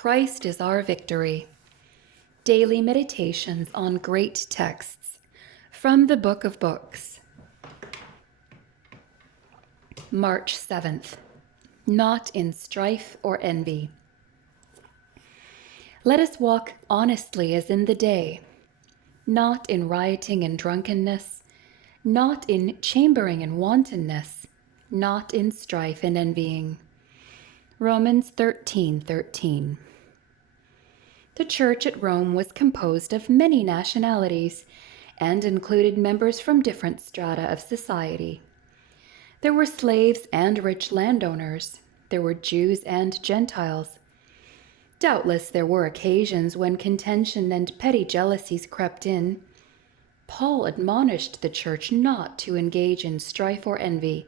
Christ is our victory. Daily meditations on great texts from the Book of Books. March 7th. Not in strife or envy. Let us walk honestly as in the day, not in rioting and drunkenness, not in chambering and wantonness, not in strife and envying. Romans 13:13. The church at Rome was composed of many nationalities and included members from different strata of society. There were slaves and rich landowners. There were Jews and Gentiles. Doubtless there were occasions when contention and petty jealousies crept in. Paul admonished the church not to engage in strife or envy,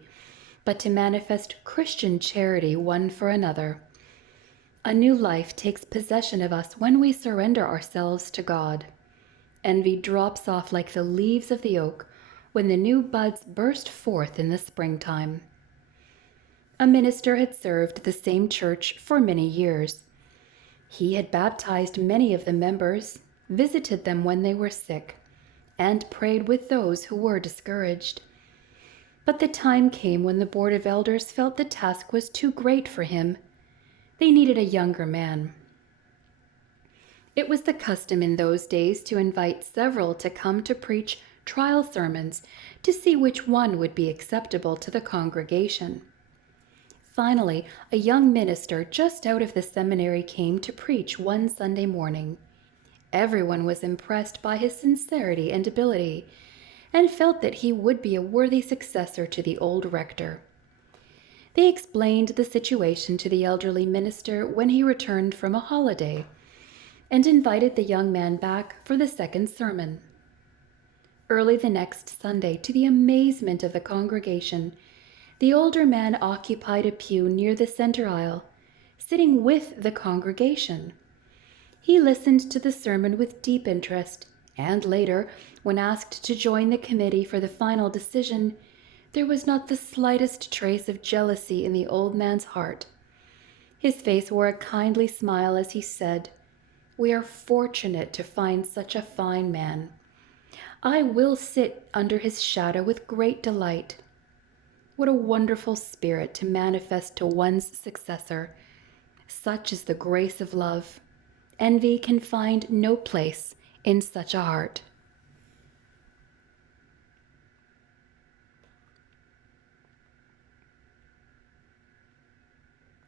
but to manifest Christian charity one for another. A new life takes possession of us when we surrender ourselves to God. Envy drops off like the leaves of the oak when the new buds burst forth in the springtime. A minister had served the same church for many years. He had baptized many of the members, visited them when they were sick, and prayed with those who were discouraged. But the time came when the board of elders felt the task was too great for him. They needed a younger man. It was the custom in those days to invite several to come to preach trial sermons to see which one would be acceptable to the congregation. Finally, a young minister just out of the seminary came to preach one Sunday morning. Everyone was impressed by his sincerity and ability, and felt that he would be a worthy successor to the old rector. They explained the situation to the elderly minister when he returned from a holiday, and invited the young man back for the second sermon. Early the next Sunday, to the amazement of the congregation, the older man occupied a pew near the center aisle, sitting with the congregation. He listened to the sermon with deep interest, and later, when asked to join the committee for the final decision, there was not the slightest trace of jealousy in the old man's heart. His face wore a kindly smile as he said, "We are fortunate to find such a fine man. I will sit under his shadow with great delight." What a wonderful spirit to manifest to one's successor. Such is the grace of love. Envy can find no place in such a heart.